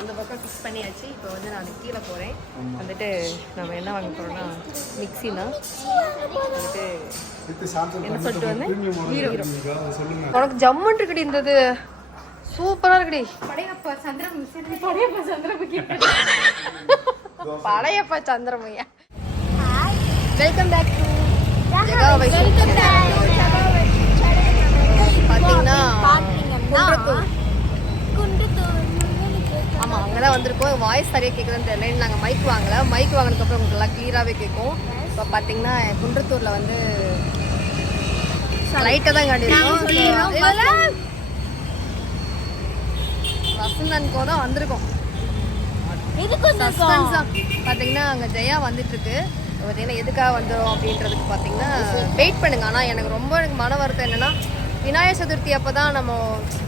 அந்த பக்கம் ஃபிக்ஸ் பண்ணியாச்சு. இப்போ வந்து நான் கீழே போகிறேன். வந்துட்டு நம்ம என்ன வாங்க போகிறோம்னா மிக்ஸினா வந்துட்டு என்ன சொல்லிட்டு வந்து உனக்கு ஜம்முன் இருக்குடி. இருந்தது சூப்பராக இருக்குடி. படையப்பா சந்திரமையா. Welcome back to Jega Vaishnavi. பார்த்தீங்கன்னா ஆமாம் அங்கே தான் வந்திருக்கோம். வாய்ஸ் சரியாக கேட்குதுன்னு தெரியல. நாங்கள் மைக் வாங்கலை. மைக் வாங்கினதுக்கப்புறம் உங்களுக்கு எல்லாம் கிளியராகவே கேட்கும். இப்போ பார்த்தீங்கன்னா குன்றத்தூரில் வந்து லைட்டாக தான் காட்டியிருக்கோம். வசந்தன்கோ தான் வந்திருக்கோம். பார்த்தீங்கன்னா அங்கே ஜெயா வந்துட்டுருக்கு. பார்த்தீங்கன்னா எதுக்காக வந்துடும் அப்படின்றதுக்கு பார்த்தீங்கன்னா வெயிட் பண்ணுங்க. ஆனால் எனக்கு ரொம்ப மன வருத்தம் என்னென்னா விநாயகர் சதுர்த்தி அப்போ தான் நம்ம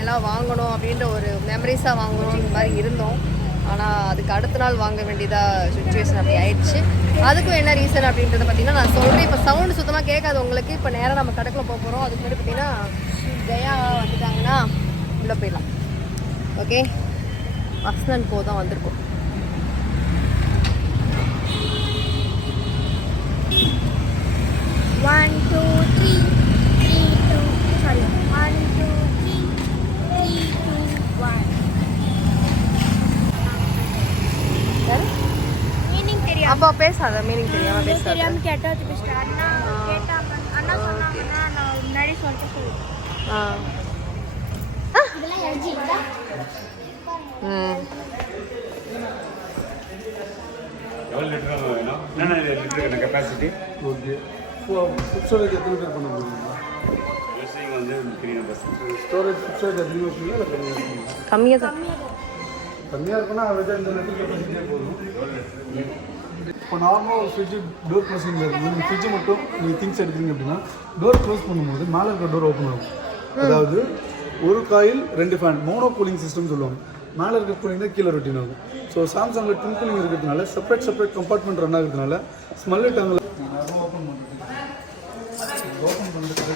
எல்லாம் வாங்கணும் அப்படின்ற ஒரு மெமரிஸாக வாங்கணும் இந்த மாதிரி இருந்தோம். ஆனால் அதுக்கு அடுத்த நாள் வாங்க வேண்டியதாக சுச்சுவேஷன் அப்படி ஆயிடுச்சு. அதுக்கும் என்ன ரீசன் அப்படின்றத பார்த்தீங்கன்னா நான் சொல்கிறேன். இப்போ சவுண்டு சுத்தமாக கேட்காது உங்களுக்கு. இப்போ நேராக நம்ம கடைக்குள்ள போக போகிறோம். அதுக்கு முன்னாடி பார்த்தீங்கன்னா ஜெயா வந்துட்டாங்கன்னா உள்ளே போயிடலாம். ஓகே, வசந்தன்கோ தான் வந்திருக்கோம். அப்பா பேசாத, மீனிங் தெரியாம பேசாத. கேட்டா அண்ணா கேட்டா அண்ணா சொன்னாங்கன்னா நான் முன்னாடி சொல்லிட்டு இதெல்லாம் எல்ஜி இல்ல. எவ்வளவு லிட்டர் வேணும்? என்ன litre capacity? Okay. Food storage எத்தனை பேர் பண்ண முடியுமா? யூசிங் வந்து 3 நம்பர்ஸ். ஸ்டோரேஜ் ஃபுட் ஸ்டோரேஜ் அதிகமாக இருக்குங்களா இல்லை கம்மியாக இருக்குங்களா? கம்மியாக தான். கம்மியாக இருக்குன்னா அவர்கிட்ட இந்த லிட்டர் கெபாசிட்டியே போதும். இப்போ நார்மலாக ஒரு ஃப்ரிட்ஜு டோர் க்ளோசிங்கில் இருக்குது. நீங்கள் ஃப்ரிட்ஜு மட்டும் நீங்கள் திங்ஸ் எடுக்கிறீங்க அப்படின்னா டோர் க்ளோஸ் பண்ணும்போது மேலே இருக்கிற டோர் ஓப்பன் ஆகும். அதாவது ஒரு coil 2 fan mono cooling system சொல்லுவாங்க. மேலே இருக்க கூலிங் தான் கீழே ரொட்டீன் ஆகும். ஸோ சாம்சங்கில் ட்வின் கூலிங் இருக்கிறதுனால செப்பரேட் கம்பார்ட்மெண்ட் ரன் ஆகிறதுனால ஸ்மெல்லு டேங்கில் ஓப்பன் பண்ணுறது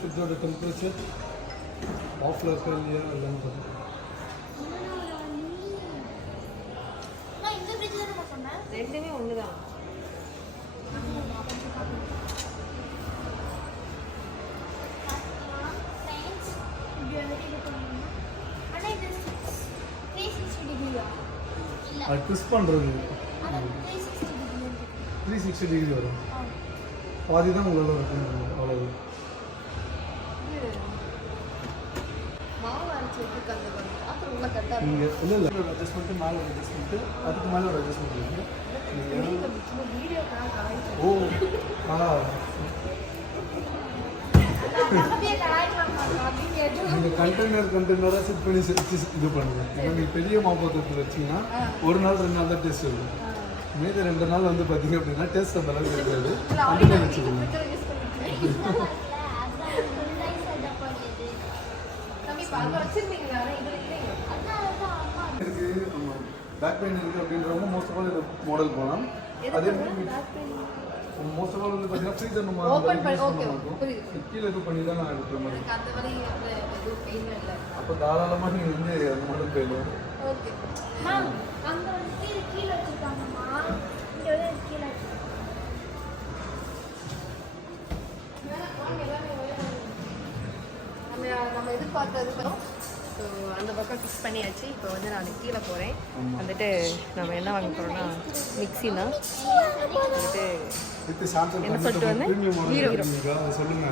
ஃப்ரிட்ஜோட டெம்பரேச்சர் ஆஃப்ல இருக்கா இல்லையா எல்லாமே பார்த்து ரெண்டுமே ஒன்று தான். அது ட்விஸ்ட் பண்ணுறது 360 டிகிரி வரும். பாதி தான் உங்களால் இருக்கும். அவ்வளோ நீங்கள் இல்லை அட்ஜஸ்ட்மெண்ட்டு மேலே ஒரு அட்ஜஸ்ட்மெண்ட்டு அதுக்கு மேலே ஒரு அட்ஜஸ்ட்மெண்ட் இருக்குது. ஓ நீங்கள் கண்டெய்னராக செட் பண்ணி இது பண்ணுங்கள். ஏன்னா நீங்கள் பெரிய மாப்பாத்திரத்தில் வச்சிங்கன்னா ஒரு நாள் 2 நாள் தான் டேஸ்ட் இருக்கும். மீதி 2 நாள் வந்து பார்த்தீங்க அப்படின்னா டேஸ்ட் அந்த அளவுக்கு இருக்காது. கண்டெய்னர் வச்சுக்கோங்க. பேக் பெயின் இருக்குது அப்படின்றவங்க மோஸ்ட் ஆஃப் ஆல் இது மாடல் போகலாம். அதே மாதிரி மோஸ்ட் ஆஃப் ஆல் வந்து பார்த்தீங்கன்னா ஃப்ரீசர் நம்ம கீழே இது பண்ணி தான் நான் எடுக்கிற மாதிரி. அப்போ தாராளமாக நீங்கள் வந்து அந்த மாடல் போயிடலாம். நம்ம எதிர்பார்த்தது ஸோ அந்த பக்கம் ஃபிக்ஸ் பண்ணியாச்சு. இப்போ வந்து நான் கீழே போகிறேன். வந்துட்டு நம்ம என்ன வாங்க போகிறோம்னா மிக்ஸினா வந்துட்டு என்ன சொல்லிட்டு வந்து ஹீரோ சொல்லுங்க.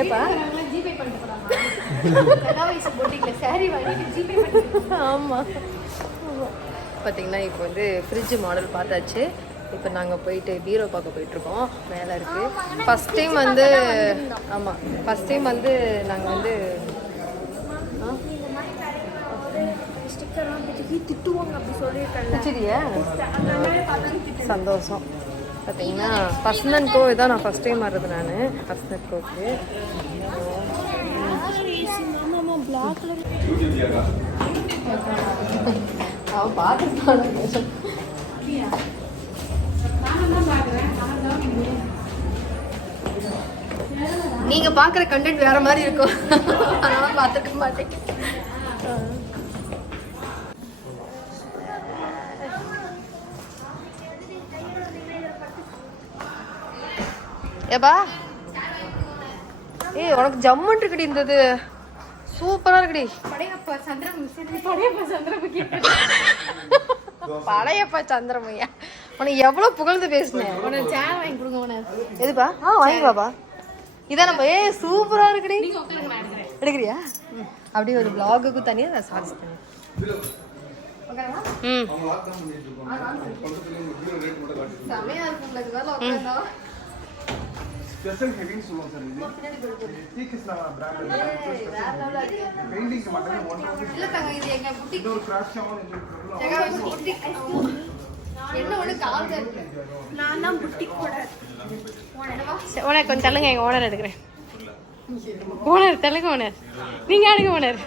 ஏப்பா ஜிபே பண்ணிட்டு போகிறாங்க. சாரி வாங்கிட்டு ஜிபே பண்ணிட்டு. ஆமாம், பார்த்தீங்கன்னா இப்போ வந்து ஃப்ரிட்ஜ் மாடல் பார்த்தாச்சு. இப்போ நாங்கள் போயிட்டு பீரோ பார்க்க போயிட்டுருக்கோம். மேலே இருக்குது. ஃபஸ்ட் டைம் வந்து ஆமாம் ஃபஸ்ட் டைம் வந்து நாங்கள் வந்து சரியா சந்தோஷம். பார்த்தீங்கன்னா வசந்தன்கோ இதான் நான் ஃபஸ்ட் டைம் வர்றது. நான் வசந்தன்கோக்கு அவன் பார்த்துட்டான். நீங்க பாக்குற கண்டென்ட் வேற மாதிரி இருக்கும், அதனால பார்த்துக்க மாட்டேன். ஏப்பா ஏய் உனக்கு ஜம்முன் இருக்குடி, இருந்தது சூப்பரா இருக்குடி. படையப்பா சந்திரமையா உனக்கு எவ்வளவு புகழ்ந்து பேசினேன். எதுப்பா? வாங்கிக்கலாப்பா. இதான் நம்ம சூப்பரா இருக்குடி. எடுக்கிறியா? அப்படியே ஒரு vlog-க்கு தனியா நான் சார்ஜ் பண்ணேன். செமையா இருக்குங்களா? ஸ்பெஷல் ஹெவின்னு சொல்லுவோம் சார். இது ஸ்ரீ கிருஷ்ணா பிராண்ட் பெயிண்டிங்க்கு மட்டுமே 1 இல்ல தங்க, இது எங்க புட்டிக். ஒரு கிராஷ் ஆகும். என்ன ஒண்ணு கால் இருக்கு. நான் தான் புட்டிக் போட. ஓனர் கொஞ்சம் தள்ளுங்க, எங்கள் ஓனர் எடுக்கிறேன். ஓனர் தள்ளுங்க, ஓனர் நீங்கள் எடுங்க ஓனர்.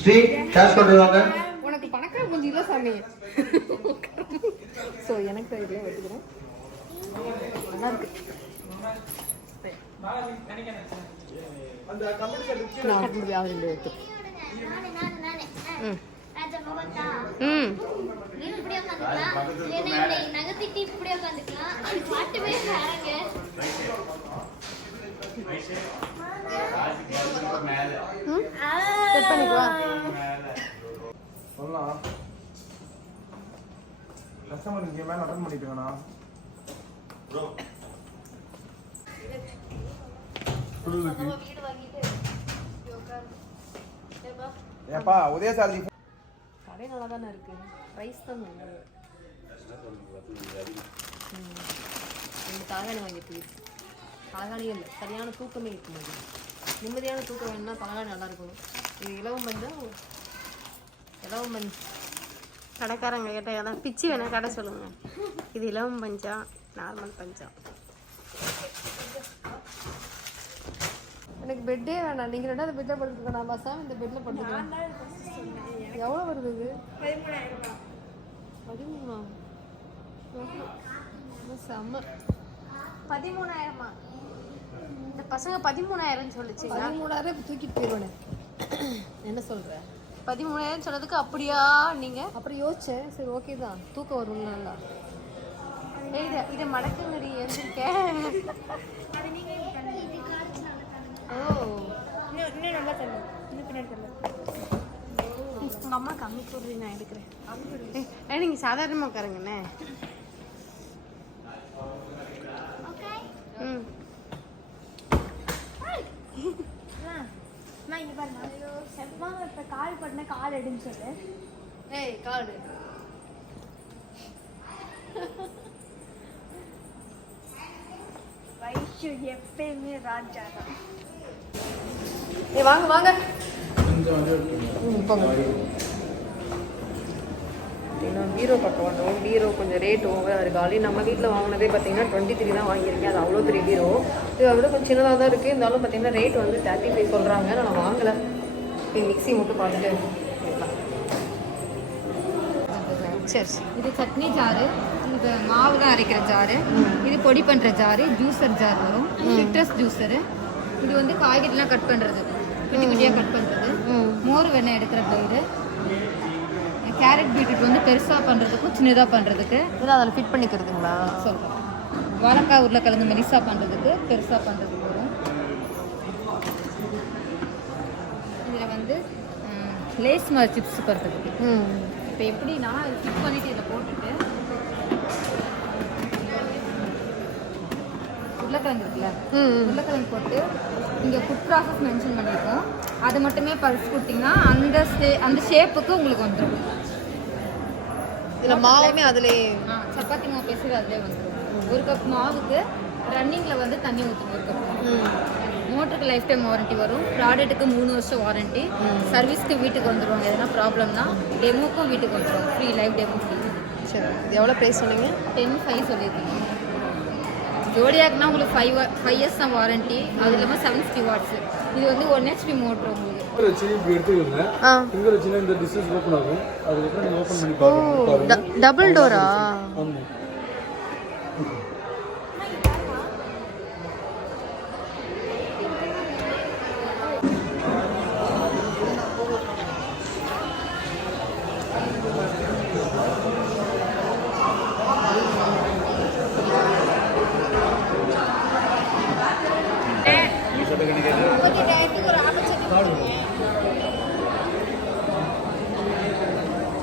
ஸ்ரீ கேஷ் கொண்டு வாங்க. உனக்கு பணக்கார கொஞ்சம் இல்லை சாமி. ஸோ எனக்கு இதில் வச்சுக்கிறேன். நல்லா இருக்கு. அந்த கம்பெனி சர்டிஃபிகேட் நான் முடியாது எடுத்து. ம் இப்படியே உட்காந்துக்கலாம், நகத்திட்டு இப்படியே உட்காந்துக்கலாம். அது பாட்டுமே வேறங்க. செட் பண்ணிக்குவா. சொல்லலாம். கஸ்டமர் இங்கே மேலே அட்டன் பண்ணிட்டுங்கண்ணா. ஏப்பா உதயசாரதி கடை நல்லா தானே இருக்கு. ப்ரைஸ் தான் நல்லது. ரெண்டு தலகாணி வாங்கிட்டு தலகாணியே இல்லை, சரியான தூக்கமே இருக்க மாட்டேங்குது. நிம்மதியான தூக்கம் வேணும்னா தலகாணி நல்லா இருக்கணும். இது இலவம் பஞ்சா இலவம் பஞ்சு. கடைக்காரங்க கேட்டால் எதாவது பிச்சு வேணால் கடை சொல்லுங்கள். இது இலவம் பஞ்சா நார்மல் பஞ்சா? எனக்கு பெட்டே வேணாம். நீங்கள் ரெண்டாவது பெட்டில் படுத்துக்க, நான் பஸ்ஸாக இந்த பெட்டில் படுத்துக்கிறேன். எவ்வளோ வருது இது? 13,000. செம்ம. 13,000? இந்த பசங்க 13,000 சொல்லிச்சு. 13,000 இப்போ தூக்கிட்டு போயிடுவேனே. என்ன சொல்கிற? 13,000 சொன்னதுக்கு அப்படியா நீங்கள்? அப்புறம் யோசிச்சேன், சரி ஓகே தான், தூக்கம் வரும் நல்லா. இதை மடக்குங்கடி எழுந்திருக்க. ஓ இன்னும் நல்லா தரல, இன்னும் பின்னாடி தரல. உங்கள் அம்மா கம்மி கொடுறீ, நான் எடுக்கிறேன். நீங்கள் சாதாரணமாக உட்காருங்கண்ணே. ம் நான் இங்கே பாருங்க, செவ்வாய் கால் பண்ண கால் எடுன்னு சொல்லு. ஏய் கார்டு வைஷு எப்பயுமே ராஜா தான். ஏய் வாங்க வாங்க. கொஞ்சம் வந்து போங்க. பீரோ பார்க்க வந்தோம். பீரோ கொஞ்சம் ரேட் ஓவராக இருக்குது. ஆல்ரெடி நம்ம வீட்டில் வாங்கினதே பார்த்தீங்கன்னா 23 தான் வாங்கியிருக்கேன். அது அவ்வளோ பெரிய பீரோ. இது விட கொஞ்சம் சின்னதாக தான் இருக்குது. இருந்தாலும் பார்த்தீங்கன்னா ரேட் வந்து 35 சொல்கிறாங்க. நான் வாங்கலை. இது மிக்ஸி மட்டும் பார்த்துட்டு சரி. இது சட்னி ஜாரு, இது மாவு தான் அரைக்கிற ஜாரு, இது பொடி பண்ணுற ஜாரு, ஜூஸர் ஜார் வரும், சிட்ரஸ் ஜூஸரு, இது வந்து காய்கறிலாம் கட் பண்ணுறது, குட்டி குட்டியாக கட் பண்ணுறது, மோர் வெண்ணெய் எடுக்கிற பயிர், கேரட் பீட்ரூட் வந்து பெருசாக பண்ணுறதுக்கும் சின்னதாக பண்ணுறதுக்கு இதெல்லாம் அதில் ஃபிட் பண்ணிக்கிறதுங்களா? சொல்கிறேன். வாழைக்காய் உருளைக்கிழங்கு மெலிசாக பண்ணுறதுக்கு பெருசாக பண்ணுறதுக்கு வரும். இதில் வந்து லேஸ் மாதிரி சிப்ஸ் பண்ணுறதுக்கு. இப்போ எப்படின்னா இது ஃபிட் பண்ணிவிட்டு இதில் போட்டுட்டு உருளைக்கிழங்கு இருக்குல்ல, உருளைக்கிழங்கு போட்டு இங்கே ஃபுட் ப்ராசஸ் மென்ஷன் பண்ணியிருக்கோம். அது மட்டுமே பல்ஸ் கொடுத்தீங்கன்னா அந்த ஷேப்புக்கு உங்களுக்கு வந்துடும். இதில் மாவுமே அதிலே சப்பாத்தி மாவு பேசுகிற அதிலே வந்துடும். 1 கப் மாவுக்கு ரன்னிங்கில் வந்து தண்ணி ஊற்றணும் 1 கப். மோட்டருக்கு லைஃப் டைம் வாரண்ட்டி வரும். ப்ராடக்ட்டுக்கு 3 வருஷம் வாரண்ட்டி. சர்வீஸ்க்கு வீட்டுக்கு வந்துடுவாங்க. எதனா ப்ராப்ளம்னா டெமோக்கும் வீட்டுக்கு வந்துடும். Free live demo free. சரி. இது எவ்வளோ ப்ரைஸ் சொன்னீங்க? 10,500 சொல்லியிருக்கீங்க. ஜோடியாக்னா உங்களுக்கு 5 இயர்ஸ் தான் வாரண்ட்டி. அது இல்லாமல் 750 வாட்ஸு. இது வந்து 1 HP மோட்ரு உங்களுக்கு. ஃபிங்கர் வச்சு இப்படி எடுத்துக்கோங்க. ஆ ஃபிங்கர் வச்சுன்னா இந்த டிஸ்டன்ஸ் ஓப்பன் ஆகும். அதுக்கப்புறம் நீங்கள் ஓப்பன் பண்ணி பாருங்க. Double Dora? ஆமாம்.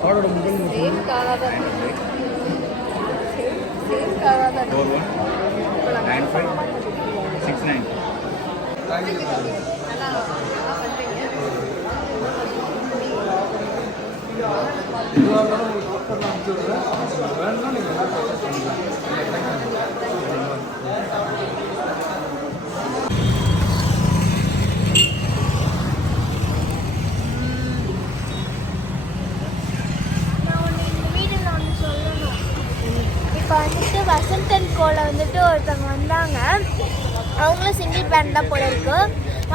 கார்டோட முதல் சேம் காராக தான் சேம் காராக தான் 419569. இதுவாக இருந்தாலும் உங்களுக்கு ஆஃபர் நான் அனுப்பிச்சுடுறேன். வேணும்னா நீங்கள் எல்லாம் ஆஃபர் பண்ணுங்கள். நான் ஒன்று இந்த வீடியோவில் ஒன்று சொல்லணும். இப்போ வந்துட்டு வசந்தன் கோல வந்துட்டு ஒருத்தவங்க வந்தாங்க. அவங்களும் சிங்கிள் பேண்ட் தான் போல இருக்கு.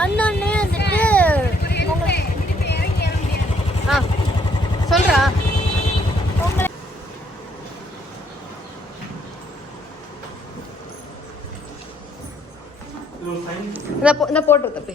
வந்தோடனே வந்துட்டு ஆ சொல்கிறா. உங்களை இந்த போட்டுரு தப்பி.